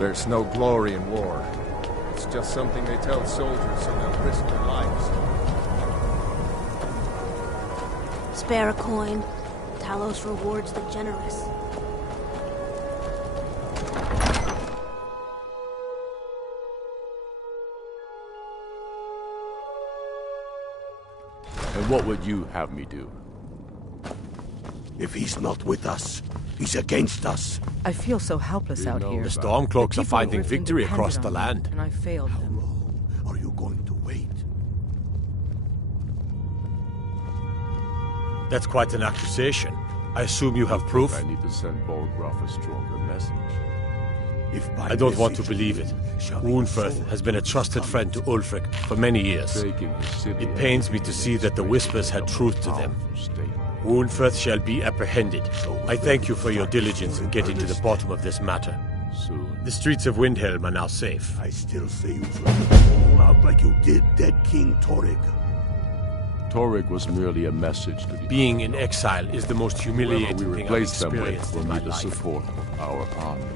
There's no glory in war. It's just something they tell soldiers so they'll risk their lives. Spare a coin. Talos rewards the generous. And what would you have me do? If he's not with us, he's against us. I feel so helpless out here. The Stormcloaks are finding Griffin victory depended across the on me, land. and I failed them. How long are you going to wait? That's quite an accusation. I assume you have proof? I need to send Bolgraf a stronger message. I don't want to believe it. Woundfirth has been a trusted friend to Ulfric for many years. It pains me to see that the Whispers had truth to them. Woundfirth shall be apprehended. I thank you for your diligence in getting to the bottom of this matter. The streets of Windhelm are now safe. I still say you should fall out like you did dead King Torrig. Torrig was merely a message to the... Being in exile is the most humiliating thing I've experienced in my the life. support of our armies.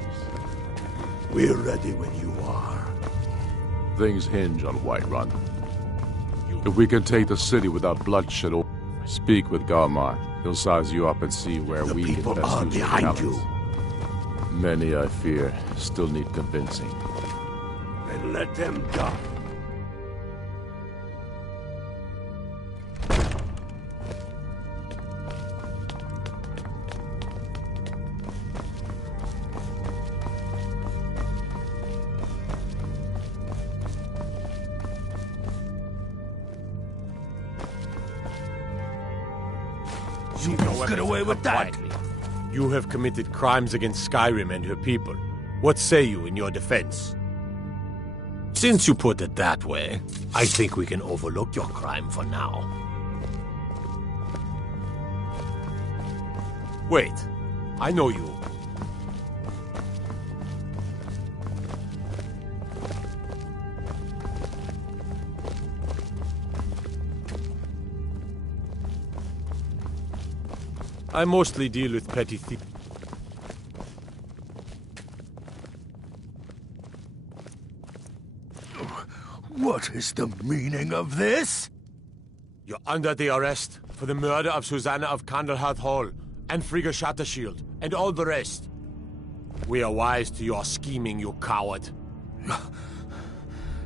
We're ready when you are. Things hinge on Whiterun. If we can take the city without bloodshed, or speak with Galmar, he'll size you up and see where The we can people best are use your behind talents. you. Many, I fear, still need convincing. Then let them die. You won't get away with that. Quietly. You have committed crimes against Skyrim and her people. What say you in your defense? Since you put it that way, I think we can overlook your crime for now. Wait, I know you. I mostly deal with petty thieves. What is the meaning of this? You're under the arrest for the murder of Susanna of Candlehearth Hall, and Frigga Shattershield, and all the rest. We are wise to your scheming, you coward.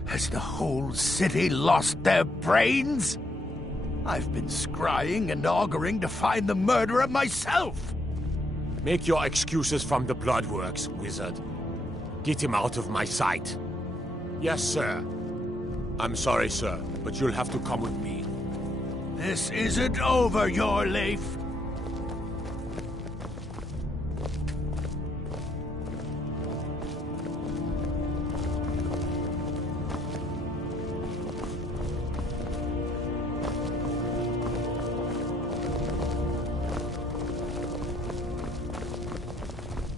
Has the whole city lost their brains? I've been scrying and auguring to find the murderer myself! Make your excuses from the Bloodworks, wizard. Get him out of my sight. Yes, sir. I'm sorry, sir, but you'll have to come with me. This isn't over, Yorleif!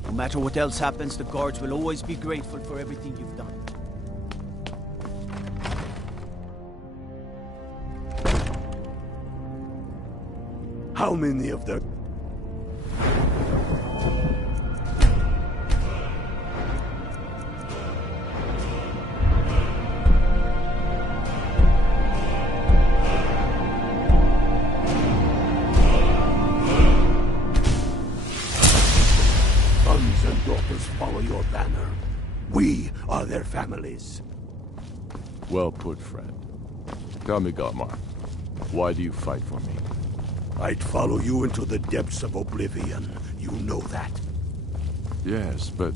No matter what else happens, the guards will always be grateful for everything you've done. How many of the... Sons and daughters follow your banner. We are their families. Well put, friend. Tell me, Galmar, why do you fight for me? I'd follow you into the depths of oblivion. You know that. Yes, but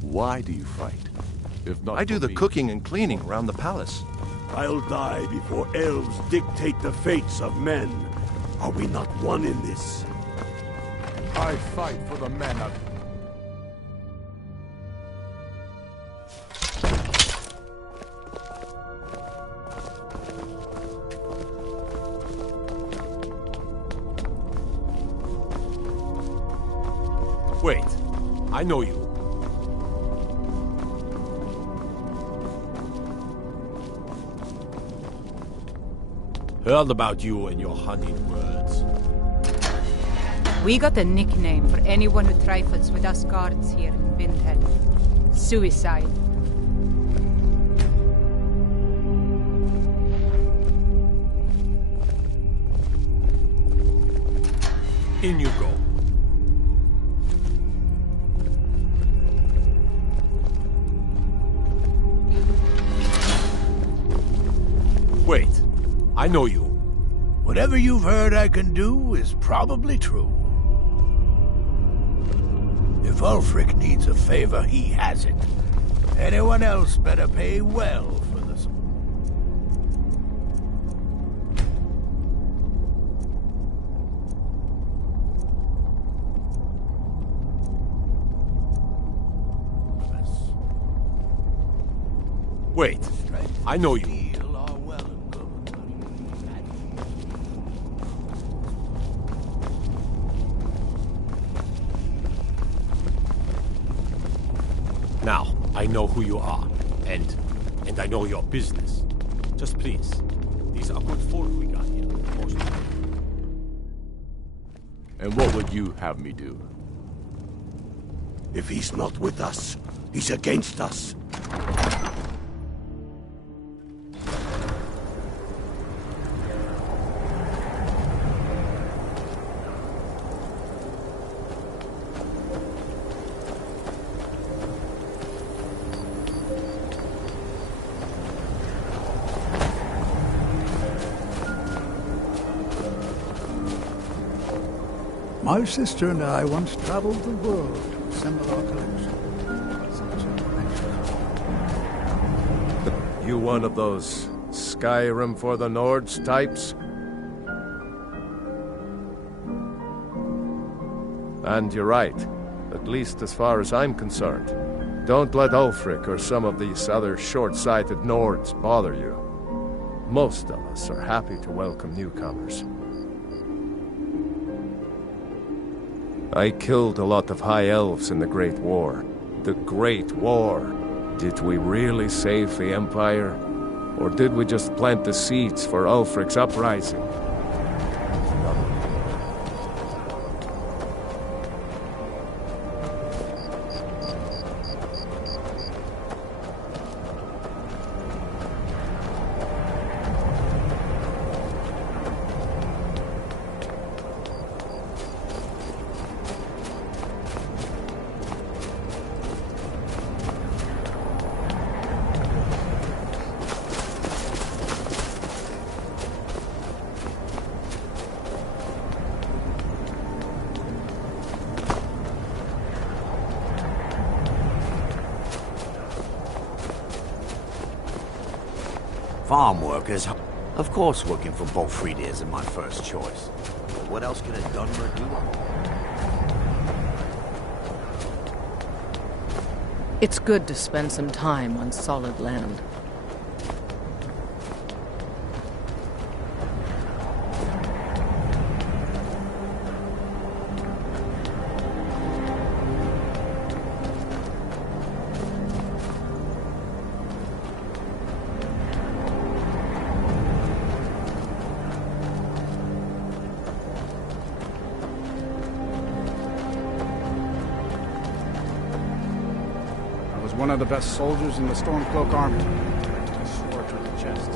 why do you fight? If not I do for the me, cooking and cleaning around the palace. I'll die before elves dictate the fates of men. Are we not one in this? I fight for the men of... Wait, I know you. Heard about you and your honeyed words. We got a nickname for anyone who trifles with us guards here in Windhelm. Suicide. In you go. Wait, I know you. Whatever you've heard I can do is probably true. If Ulfric needs a favor, he has it. Anyone else better pay well for this. Wait, I know you. Now, I know who you are, and I know your business. Just please, these are good folk we got here. Most of them. And what would you have me do? If he's not with us, he's against us. My sister and I once traveled the world to assemble our collection. You one of those Skyrim for the Nords types? And you're right, at least as far as I'm concerned. Don't let Ulfric or some of these other short-sighted Nords bother you. Most of us are happy to welcome newcomers. I killed a lot of High Elves in the Great War. The Great War. Did we really save the Empire? Or did we just plant the seeds for Ulfric's uprising? Farm workers. Of course working for Bolfrida isn't my first choice. But what else could a Dunmer do? It's good to spend some time on solid land. One of the best soldiers in the Stormcloak army. A sword to the chest.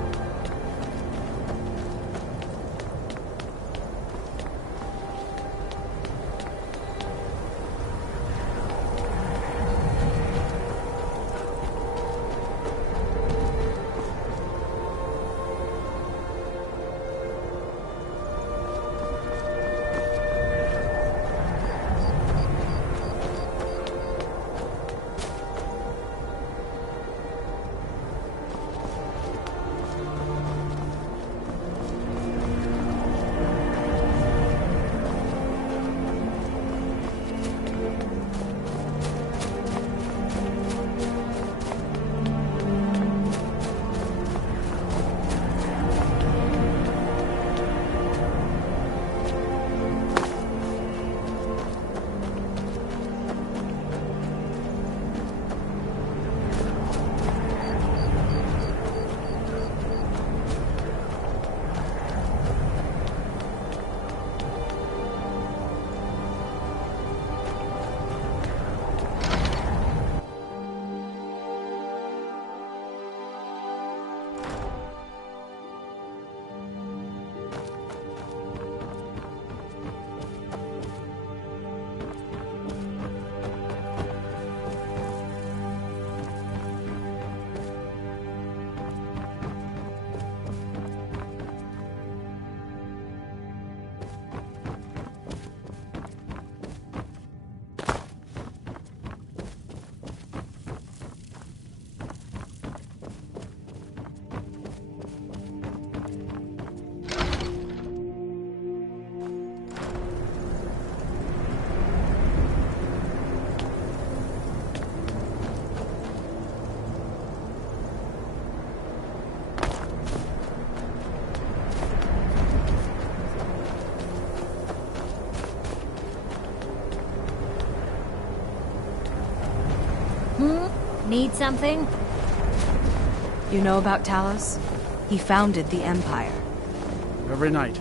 Need something? You know about Talos? He founded the Empire. Every night.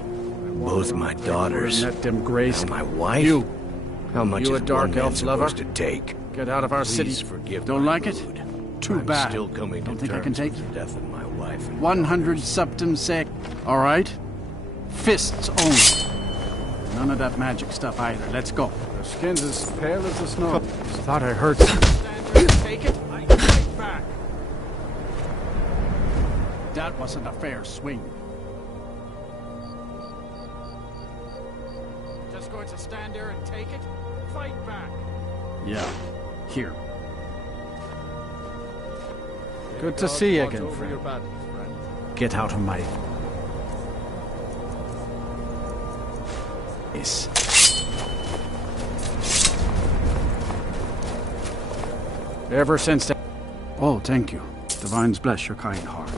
Both my daughters Met them grace. and my wife. You. How much You is a dark one man elf lover? supposed to take? Get out of our city. Please forgive Don't my like it? mood. Too I'm bad. still coming Don't to think I can terms take with the death of my wife. And 100 septum sec. All right? Fists only. None of that magic stuff either. Let's go. Their skin's as pale as the snow. Thought I heard something. Take it. I fight back. That wasn't a fair swing. Just going to stand there and take it? Fight back. Yeah. Here. Good to see you again, friend. Get out of my... face. Ever since that... Oh, thank you. Divines bless your kind heart.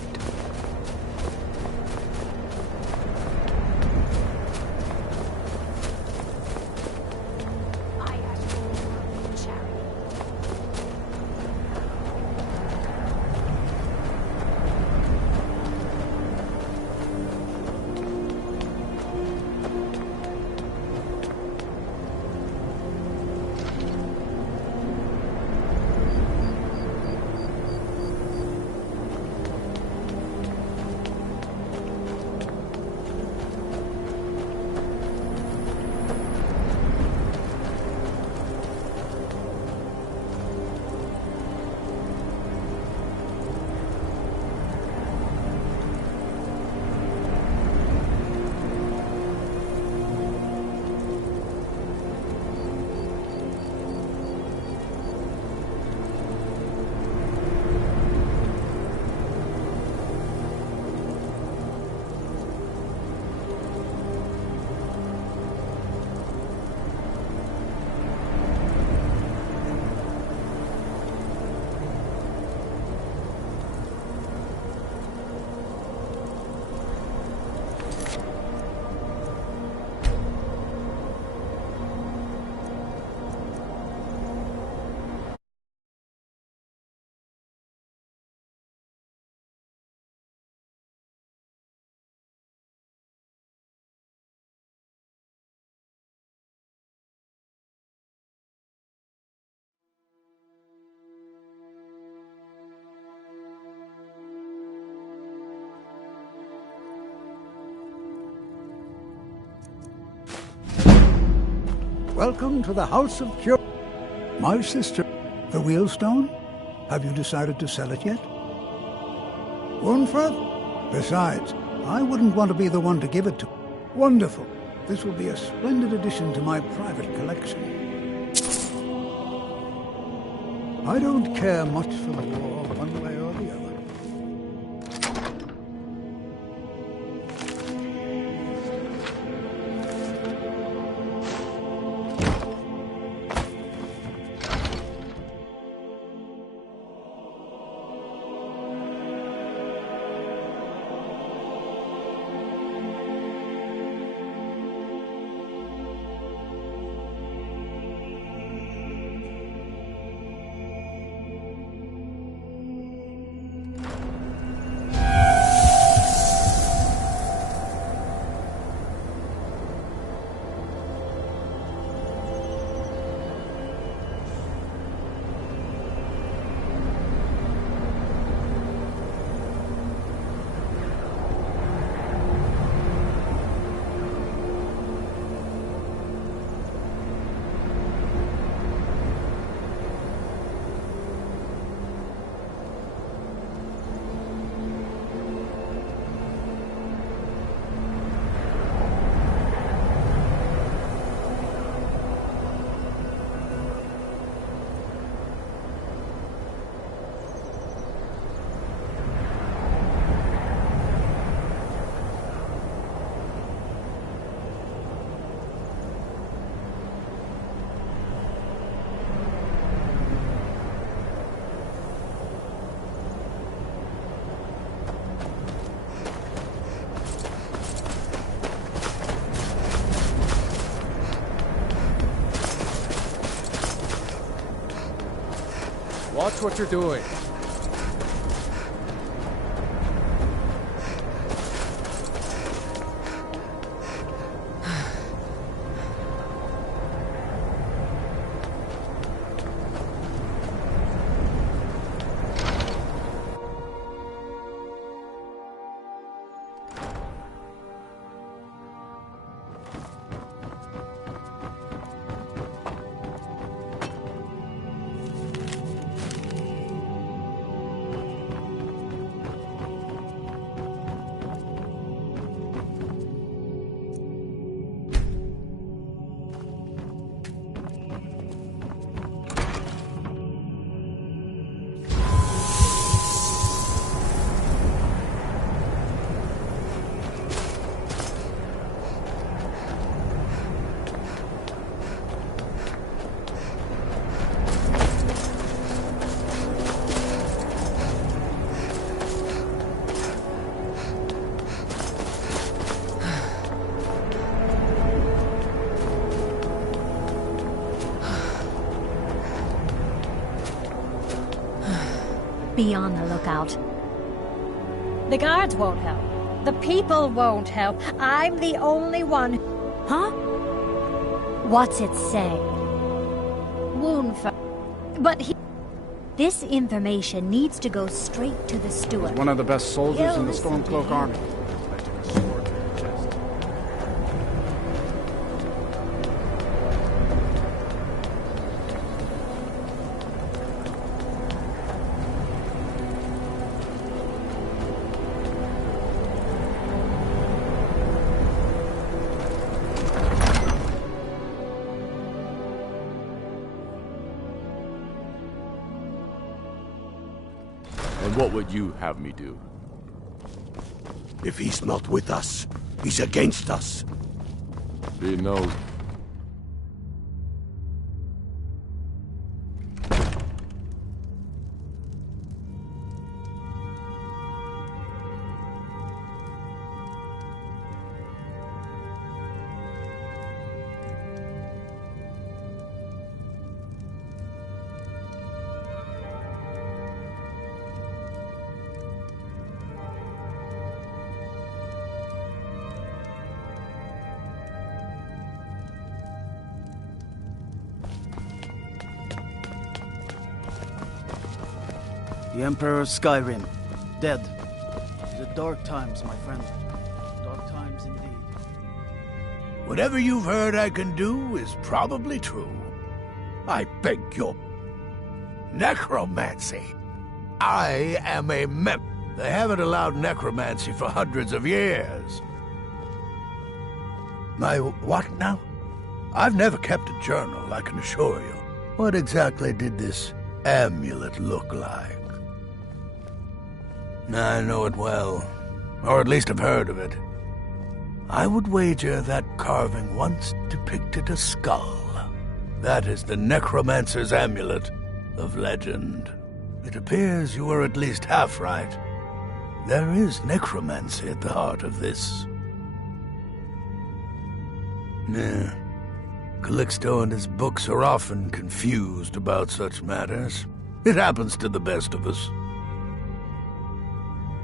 Welcome to the House of Cure. My sister, the Wheelstone? Have you decided to sell it yet? Unferth? Besides, I wouldn't want to be the one to give it to. Wonderful. This will be a splendid addition to my private collection. I don't care much for the war, one way or the other. Watch what you're doing. Be on the lookout. The guards won't help. The people won't help. I'm the only one. Huh? What's it say? Woundfer. But he... This information needs to go straight to the steward. One of the best soldiers in the Stormcloak army. And what would you have me do? If he's not with us, he's against us. He knows. The Emperor of Skyrim, dead. The dark times, my friend. Dark times indeed. Whatever you've heard I can do is probably true. I beg your... Necromancy. I am a They haven't allowed necromancy for hundreds of years. My what now? I've never kept a journal, I can assure you. What exactly did this amulet look like? I know it well, or at least have heard of it. I would wager that carving once depicted a skull. That is the necromancer's amulet of legend. It appears you were at least half right. There is necromancy at the heart of this. Yeah. Calixto and his books are often confused about such matters. It happens to the best of us.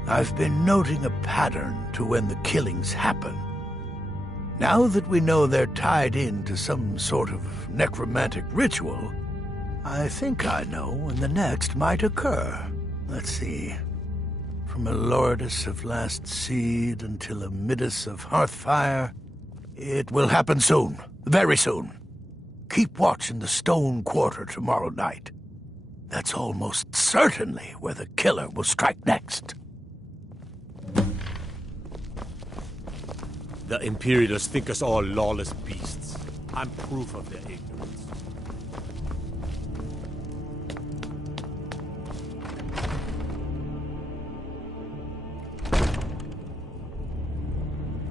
I've been noting a pattern to when the killings happen. Now that we know they're tied into some sort of necromantic ritual, I think I know when the next might occur. Let's see. From a Lordus of Last Seed until a Midas of Hearthfire, it will happen soon. Very soon. Keep watch in the Stone Quarter tomorrow night. That's almost certainly where the killer will strike next. The Imperialists think us all lawless beasts. I'm proof of their ignorance.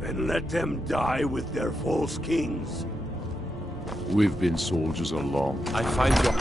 And let them die with their false kings. We've been soldiers along. I find your...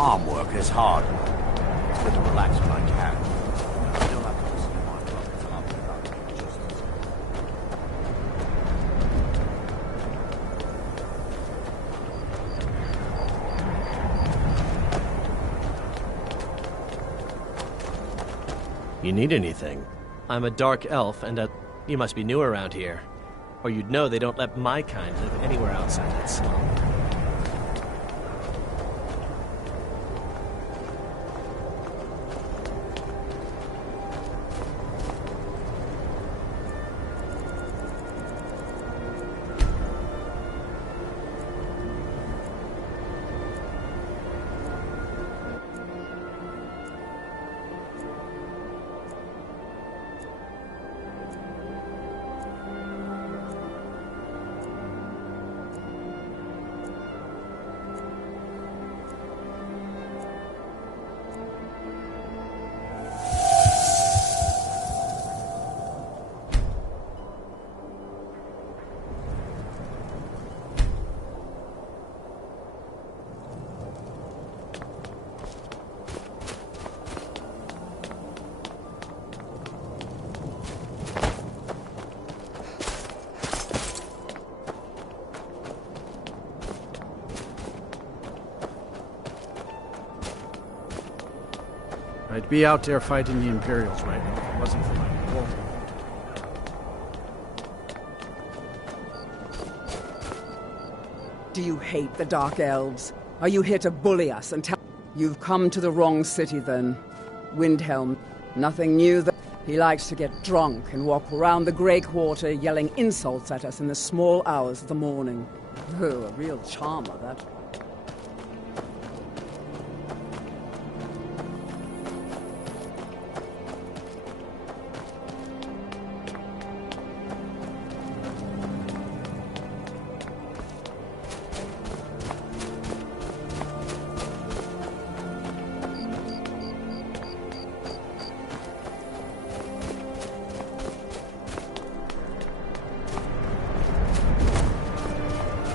Farm work is hard work. It's good to relax when I can. I still have to listen to my brother talking about injustice. You need anything? I'm a dark elf, and you must be new around here. Or you'd know they don't let my kind live anywhere outside that swamp. I'd be out there fighting the Imperials right now if it wasn't for my war. Do you hate the Dark Elves? Are you here to bully us and tell... You've come to the wrong city then. Windhelm. Nothing new that... He likes to get drunk and walk around the Grey Quarter yelling insults at us in the small hours of the morning. Oh, a real charmer, that.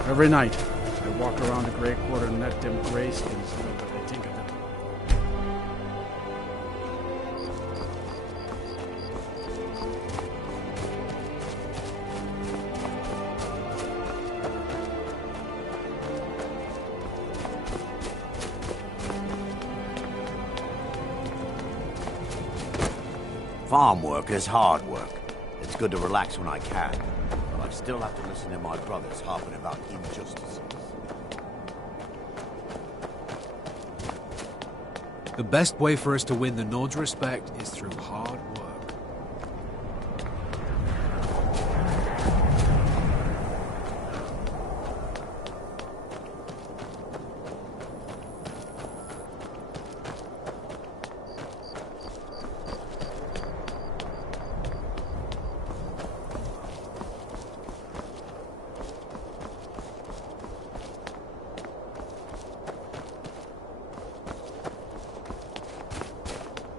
Every night, I walk around the Grey Quarter and let them grayskins know what I think of them. Farm work is hard work. It's good to relax when I can. But I still have to listen to my brothers harping about injustices. The best way for us to win the Nord's respect is through hard work.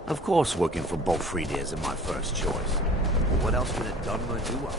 Of course, working for Bolfrida isn't my first choice. But what else could a Dunmer do up?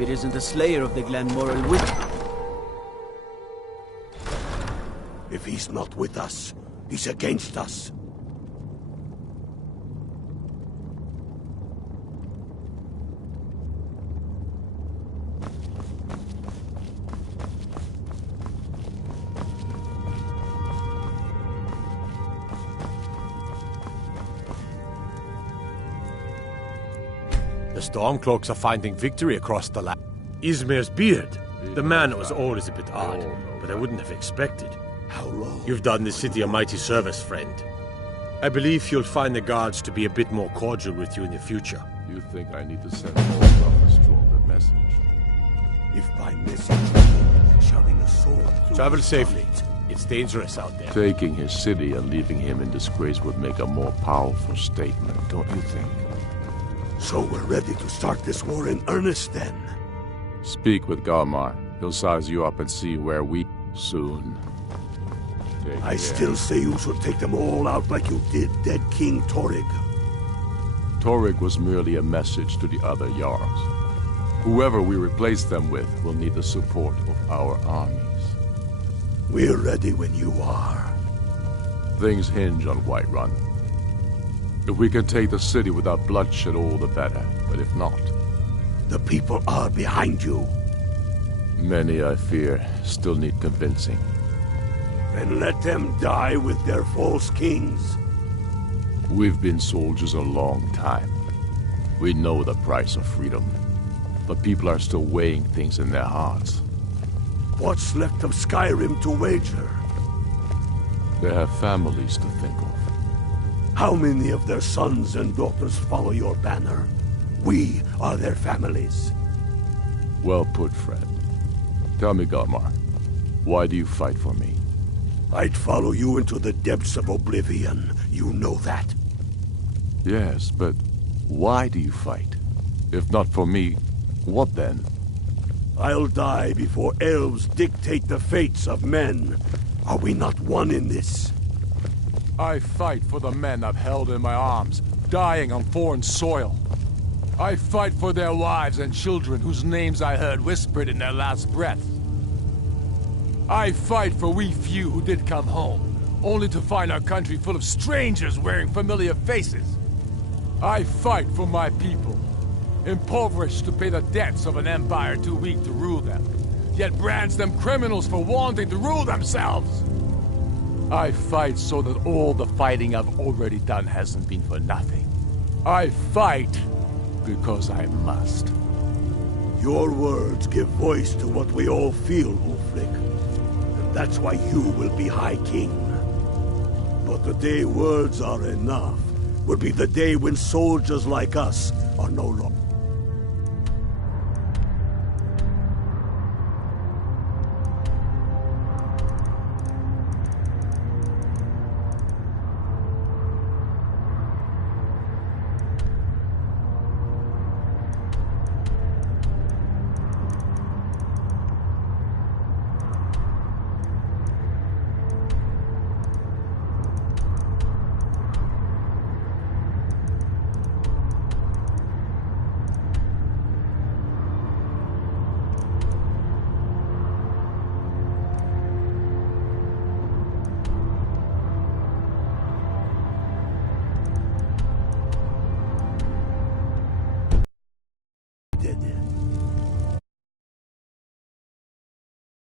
If it isn't the slayer of the Glenmoral Witch. If he's not with us, he's against us. The Stormcloaks are finding victory across the land. Izmir's beard. The man was always a bit odd, but I wouldn't have expected. How long? You've done the city a mighty service, friend. I believe you'll find the guards to be a bit more cordial with you in the future. You think I need to send Olaf a stronger message? If by message, shoving a sword through Travel his safely. stomach. It's dangerous out there. Taking his city and leaving him in disgrace would make a more powerful statement, don't you think? So we're ready to start this war in earnest then? Speak with Galmar. He'll size you up and see where we... soon. I still say you should take them all out like you did dead King Torrig. Torrig was merely a message to the other Jarls. Whoever we replace them with will need the support of our armies. We're ready when you are. Things hinge on Whiterun. If we can take the city without bloodshed, all the better. But if not... The people are behind you. Many, I fear, still need convincing. Then let them die with their false kings. We've been soldiers a long time. We know the price of freedom. But people are still weighing things in their hearts. What's left of Skyrim to wager? They have families to think of. How many of their sons and daughters follow your banner? We are their families. Well put, friend. Tell me, Galmar, why do you fight for me? I'd follow you into the depths of oblivion. You know that. Yes, but why do you fight? If not for me, what then? I'll die before elves dictate the fates of men. Are we not one in this? I fight for the men I've held in my arms, dying on foreign soil. I fight for their wives and children whose names I heard whispered in their last breath. I fight for we few who did come home, only to find our country full of strangers wearing familiar faces. I fight for my people, impoverished to pay the debts of an empire too weak to rule them, yet brands them criminals for wanting to rule themselves. I fight so that all the fighting I've already done hasn't been for nothing. I fight because I must. Your words give voice to what we all feel, Ulfric. And that's why you will be High King. But the day words are enough will be the day when soldiers like us are no longer.